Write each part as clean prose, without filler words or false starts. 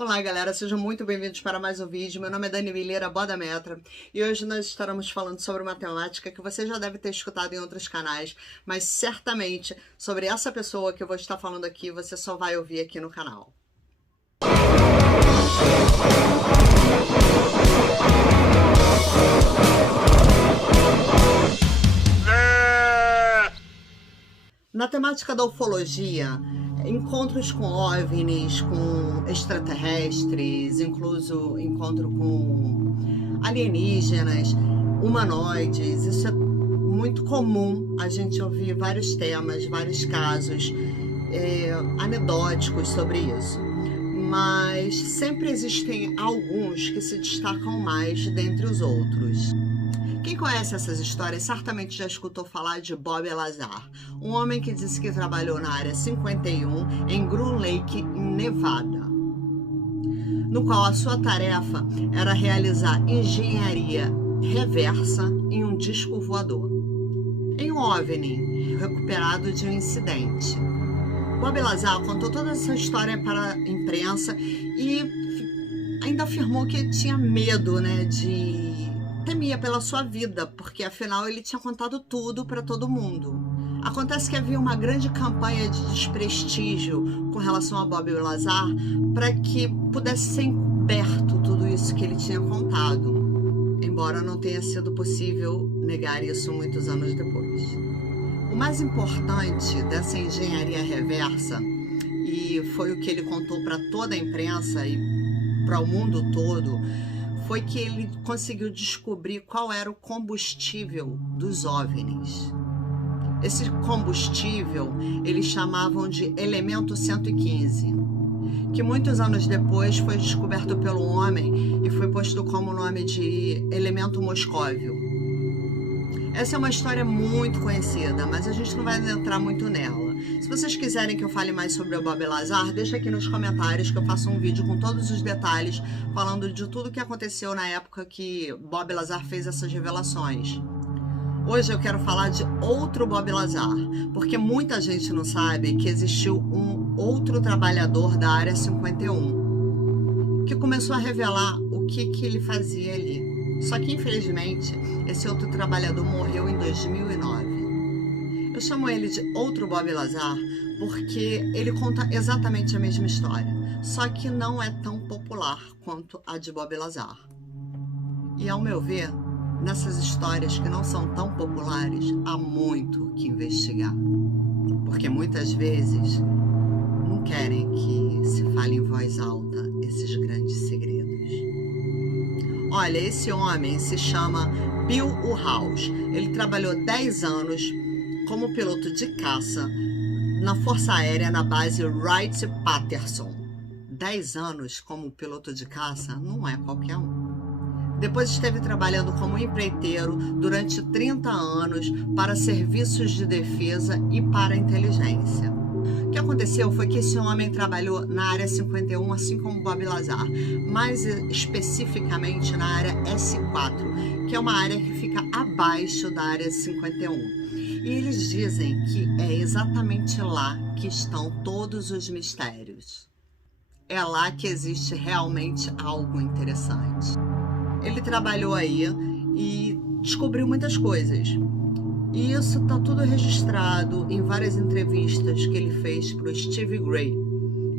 Olá galera, sejam muito bem-vindos para mais um vídeo. Meu nome é Dani Mileira, Bodametra, e hoje nós estaremos falando sobre uma temática que você já deve ter escutado em outros canais, mas certamente sobre essa pessoa que eu vou estar falando aqui, você só vai ouvir aqui no canal. Na temática da ufologia, encontros com OVNIs, com extraterrestres, incluso encontro com alienígenas, humanoides, isso é muito comum a gente ouvir vários temas, vários casos anedóticos sobre isso. Mas sempre existem alguns que se destacam mais dentre os outros. Quem conhece essas histórias certamente já escutou falar de Bob Lazar, um homem que disse que trabalhou na Área 51 em Groom Lake, em Nevada, no qual a sua tarefa era realizar engenharia reversa em um disco voador, em um OVNI recuperado de um incidente. Bob Lazar contou toda essa história para a imprensa e ainda afirmou que tinha medo, temia pela sua vida, porque afinal ele tinha contado tudo para todo mundo. Acontece que havia uma grande campanha de desprestígio com relação a Bob Lazar para que pudesse ser encoberto tudo isso que ele tinha contado, embora não tenha sido possível negar isso muitos anos depois. O mais importante dessa engenharia reversa, e foi o que ele contou para toda a imprensa e para o mundo todo, foi que ele conseguiu descobrir qual era o combustível dos OVNIs. Esse combustível eles chamavam de elemento 115, que muitos anos depois foi descoberto pelo homem e foi posto como nome de elemento moscóvio. Essa é uma história muito conhecida, mas a gente não vai adentrar muito nela. Se vocês quiserem que eu fale mais sobre o Bob Lazar, deixa aqui nos comentários que eu faço um vídeo com todos os detalhes, falando de tudo que aconteceu na época que Bob Lazar fez essas revelações. Hoje eu quero falar de outro Bob Lazar, porque muita gente não sabe que existiu um outro trabalhador da Área 51, que começou a revelar o que ele fazia ali. Só que, infelizmente, esse outro trabalhador morreu em 2009. Eu chamo ele de outro Bob Lazar porque ele conta exatamente a mesma história, só que não é tão popular quanto a de Bob Lazar. E, ao meu ver, nessas histórias que não são tão populares, há muito que investigar. Porque muitas vezes não querem que se fale em voz alta esses grandes segredos. Olha, esse homem se chama Bill Uhouse. Ele trabalhou 10 anos como piloto de caça na Força Aérea na base Wright-Patterson. 10 anos como piloto de caça não é qualquer um. Depois esteve trabalhando como empreiteiro durante 30 anos para serviços de defesa e para inteligência. O que aconteceu foi que esse homem trabalhou na Área 51, assim como Bob Lazar, mais especificamente na Área S4, que é uma área que fica abaixo da Área 51. E eles dizem que é exatamente lá que estão todos os mistérios. É lá que existe realmente algo interessante. Ele trabalhou aí e descobriu muitas coisas. E isso está tudo registrado em várias entrevistas que ele fez para o Steve Gray,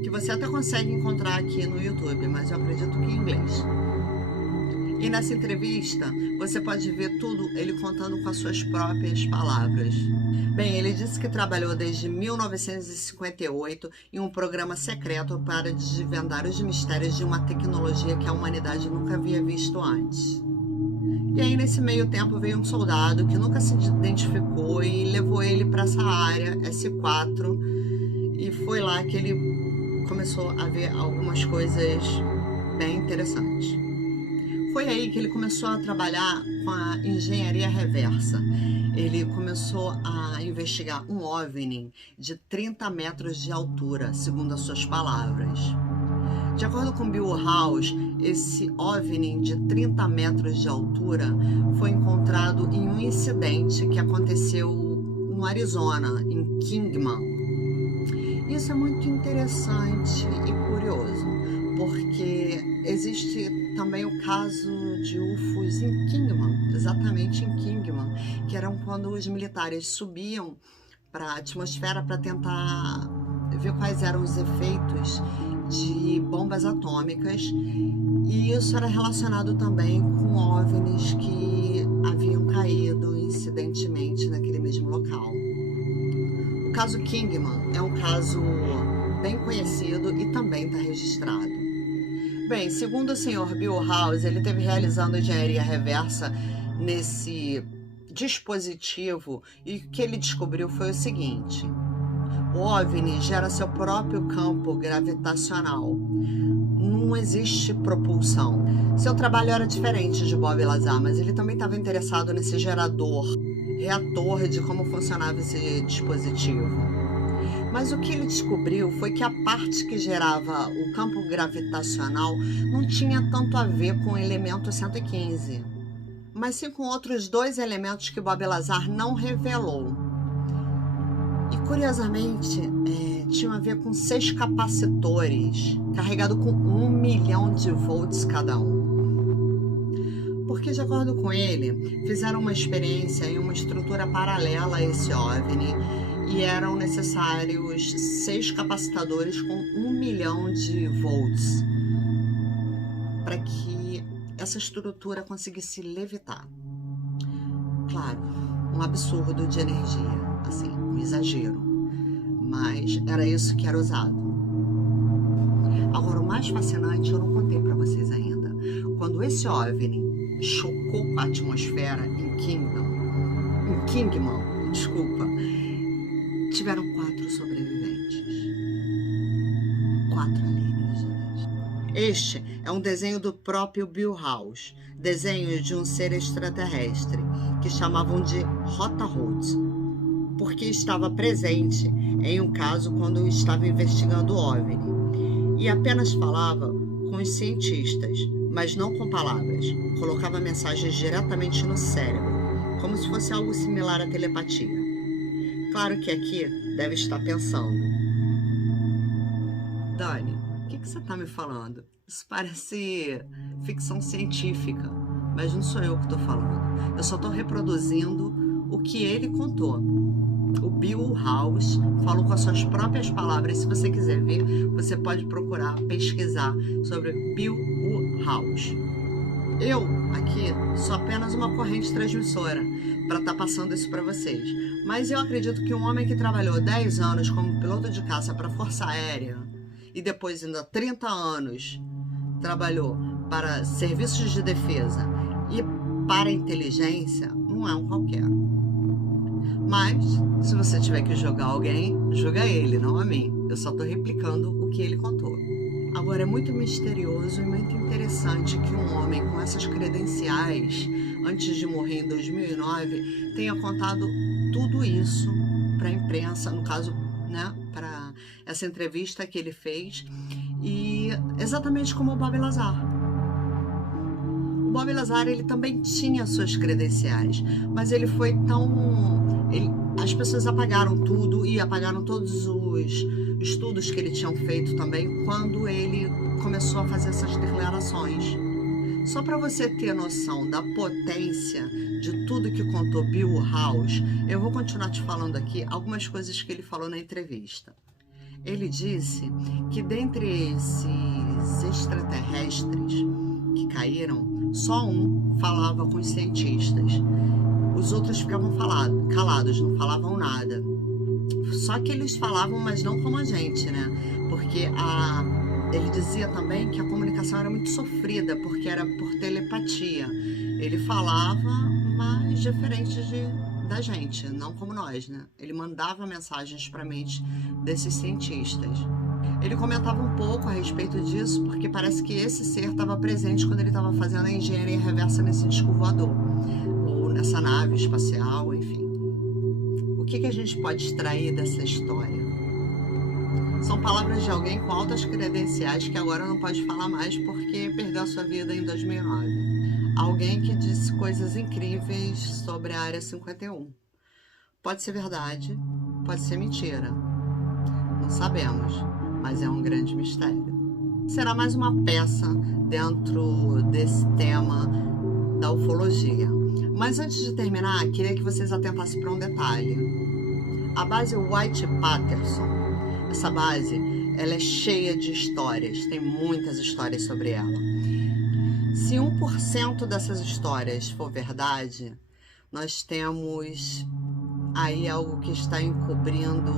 que você até consegue encontrar aqui no YouTube, mas eu acredito que em inglês. E nessa entrevista, você pode ver tudo ele contando com as suas próprias palavras. Bem, ele disse que trabalhou desde 1958 em um programa secreto para desvendar os mistérios de uma tecnologia que a humanidade nunca havia visto antes. E aí, nesse meio tempo, veio um soldado que nunca se identificou e levou ele para essa área S4, e foi lá que ele começou a ver algumas coisas bem interessantes. Foi aí que ele começou a trabalhar com a engenharia reversa. Ele começou a investigar um OVNI de 30 metros de altura, segundo as suas palavras. De acordo com Bill House, esse OVNI de 30 metros de altura foi encontrado em um incidente que aconteceu no Arizona, em Kingman. Isso é muito interessante e curioso, porque existe também o caso de UFOs em Kingman, exatamente em Kingman, que eram quando os militares subiam para a atmosfera para tentar ver quais eram os efeitos de bombas atômicas, e isso era relacionado também com OVNIs que haviam caído incidentemente naquele mesmo local. O caso Kingman é um caso bem conhecido e também está registrado. Bem, segundo o Sr. Bill House, ele teve realizando engenharia reversa nesse dispositivo e o que ele descobriu foi o seguinte: o OVNI gera seu próprio campo gravitacional. Não existe propulsão. Seu trabalho era diferente de Bob Lazar, mas ele também estava interessado nesse reator de como funcionava esse dispositivo. Mas o que ele descobriu foi que a parte que gerava o campo gravitacional não tinha tanto a ver com o elemento 115, mas sim com outros 2 elementos que Bob Lazar não revelou. E curiosamente, tinham a ver com 6 capacitores, carregados com 1 milhão de volts cada um. Porque, de acordo com ele, fizeram uma experiência em uma estrutura paralela a esse OVNI e eram necessários 6 capacitadores com 1 milhão de volts para que essa estrutura conseguisse levitar. Claro, um absurdo de energia, assim, um exagero, mas era isso que era usado. Agora, o mais fascinante eu não contei para vocês ainda. Quando esse OVNI chocou com a atmosfera em Kingman, tiveram 4 sobreviventes. 4 alienígenas. Este é um desenho do próprio Bill House, desenho de um ser extraterrestre, que chamavam de Rota Root, porque estava presente em um caso quando estava investigando o OVNI, e apenas falava com os cientistas, mas não com palavras, colocava mensagens diretamente no cérebro, como se fosse algo similar à telepatia. Claro que aqui deve estar pensando: Dani, o que você está me falando? Isso parece ficção científica, mas não sou eu que estou falando. Eu só estou reproduzindo o que ele contou. O Bill House falou com as suas próprias palavras. Se você quiser ver, você pode procurar, pesquisar sobre Bill House. Eu, aqui, sou apenas uma corrente transmissora para estar passando isso para vocês. Mas eu acredito que um homem que trabalhou 10 anos como piloto de caça para a Força Aérea e depois ainda 30 anos trabalhou para serviços de defesa e para inteligência, não é um qualquer. Mas, se você tiver que julgar alguém, julga ele, não a mim. Eu só estou replicando o que ele contou. Agora, é muito misterioso e muito interessante que um homem com essas credenciais, antes de morrer em 2009, tenha contado tudo isso para a imprensa, no caso, né, para essa entrevista que ele fez, e exatamente como o Bob Lazar. O Bob Lazar, ele também tinha suas credenciais, mas ele foi as pessoas apagaram tudo e apagaram todos os estudos que ele tinha feito também quando ele começou a fazer essas declarações. Só para você ter noção da potência de tudo que contou Bill House, eu vou continuar te falando aqui algumas coisas que ele falou na entrevista. Ele disse que dentre esses extraterrestres que caíram, só um falava com os cientistas. Os outros ficavam calados, não falavam nada. Só que eles falavam, mas não como a gente, né? Porque ele dizia também que a comunicação era muito sofrida, porque era por telepatia. Ele falava, mas diferente da gente, não como nós, né? Ele mandava mensagens para a mente desses cientistas. Ele comentava um pouco a respeito disso, porque parece que esse ser estava presente quando ele estava fazendo a engenharia reversa nesse disco voador, ou nessa nave espacial, enfim. O que a gente pode extrair dessa história? São palavras de alguém com altas credenciais que agora não pode falar mais porque perdeu a sua vida em 2009. Alguém que disse coisas incríveis sobre a Área 51. Pode ser verdade, pode ser mentira. Não sabemos, mas é um grande mistério. será mais uma peça dentro desse tema da ufologia. Mas antes de terminar, queria que vocês atentassem para um detalhe. A base White Patterson, essa base, ela é cheia de histórias, tem muitas histórias sobre ela. Se 1% dessas histórias for verdade, nós temos aí algo que está encobrindo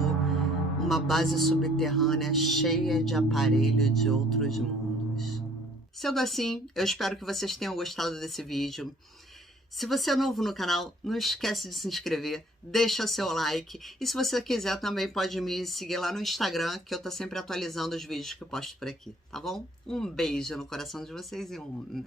uma base subterrânea cheia de aparelho de outros mundos. Sendo assim, eu espero que vocês tenham gostado desse vídeo. Se você é novo no canal, não esquece de se inscrever, deixa seu like. E se você quiser também pode me seguir lá no Instagram, que eu tô sempre atualizando os vídeos que eu posto por aqui, tá bom? Um beijo no coração de vocês e um...